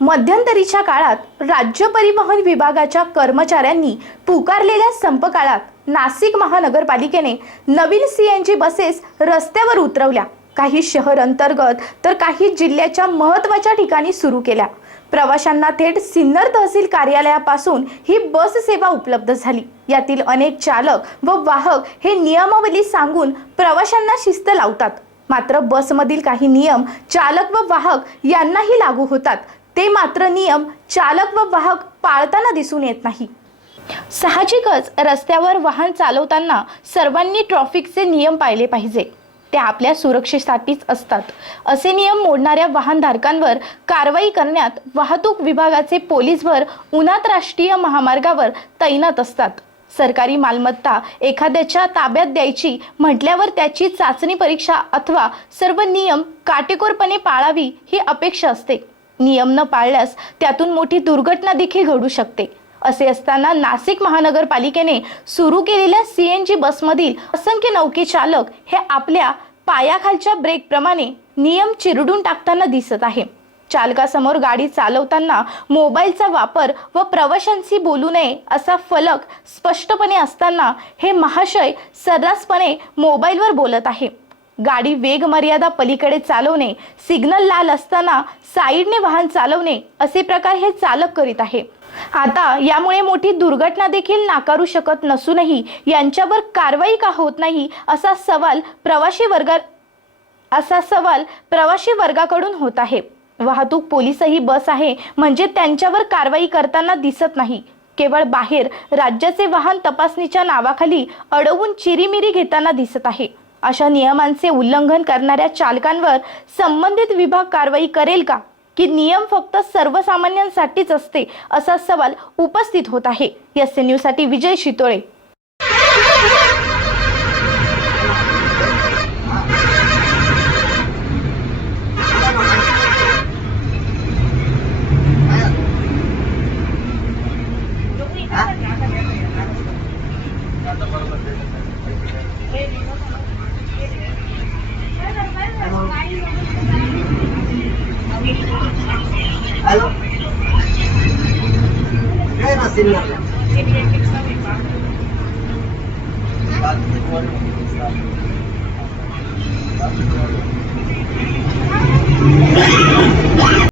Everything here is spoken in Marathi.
मध्यंतरीच्या काळात राज्य परिवहन विभागाच्या कर्मचाऱ्यांनी पुकारलेल्या संप काळात नाशिक महानगरपालिकेने नवीन सीएनजी बसेस रस्त्यावर उतरवल्या. काही शहर अंतर्गत तर काही जिल्ह्याच्या महत्त्वाच्या ठिकाणी सुरू केल्या. प्रवाशांना थेट सिन्नर तहसील कार्यालयापासून ही बस सेवा उपलब्ध झाली. यातील अनेक चालक व वाहक हे नियमावली सांगून प्रवाशांना शिस्त लावतात. मात्र बसमधील काही नियम चालक व वाहक यांनाही लागू होतात. ते मात्र नियम चालक व वाहक पाळताना दिसून येत नाही. साहजिकच रस्त्यावर वाहन चालवताना सर्वांनी ट्रॅफिकचे नियम पाळले पाहिजे. ते आपल्या सुरक्षेसाठीच असतात. असे नियम मोडणाऱ्या वाहनधारकांवर कारवाई करण्यात वाहतूक विभागाचे पोलीसभर उन्हात राष्ट्रीय महामार्गावर तैनात असतात. सरकारी मालमत्ता एखाद्याच्या ताब्यात द्यायची म्हटल्यावर त्याची चाचणी परीक्षा अथवा सर्व नियम काटेकोरपणे पाळावी ही अपेक्षा असते. नियम न पाळल्यास त्यातून मोठी दुर्घटना देखील घडू शकते. असे असताना नाशिक महानगरपालिकेने सुरू केलेल्या सीएनजी बसमधील असंख्य नौके चालक हे आपल्या पायाखालच्या ब्रेकप्रमाणे नियम चिरडून टाकताना दिसत आहे. चालकासमोर गाडी चालवताना मोबाईलचा वापर व प्रवाशांशी बोलू नये असा फलक स्पष्टपणे असताना हे महाशय सर्रासपणे मोबाईलवर बोलत आहे. गाडी वेग मर्यादा पलीकडे चालवणे सिग्नल लाल असताना साईडने वाहन चालवणे असे प्रकार हे चालक करीत आहे. आता यामुळे मोठी दुर्घटना देखील नाकारू शकत नसूनही यांच्यावर कारवाई का होत नाही असा सवाल प्रवासी वर्गा असा सवाल प्रवासी वर्गाकडून होत आहे. वाहतूक पोलीसही बस आहे म्हणजे त्यांच्यावर कारवाई करताना दिसत नाही. केवळ बाहेर राज्याचे वाहन तपासणीच्या नावाखाली अडवून चिरीमिरी घेताना दिसत आहे. अशा नियमांचे उल्लंघन करणाऱ्या चालकांवर संबंधित विभाग कारवाई करेल का? की नियम फक्त सर्वसामान्यांसाठीच असते असा सवाल उपस्थित होत आहे. एस न्यूजसाठी विजय शितोळे. sila. Basketball. Basketball.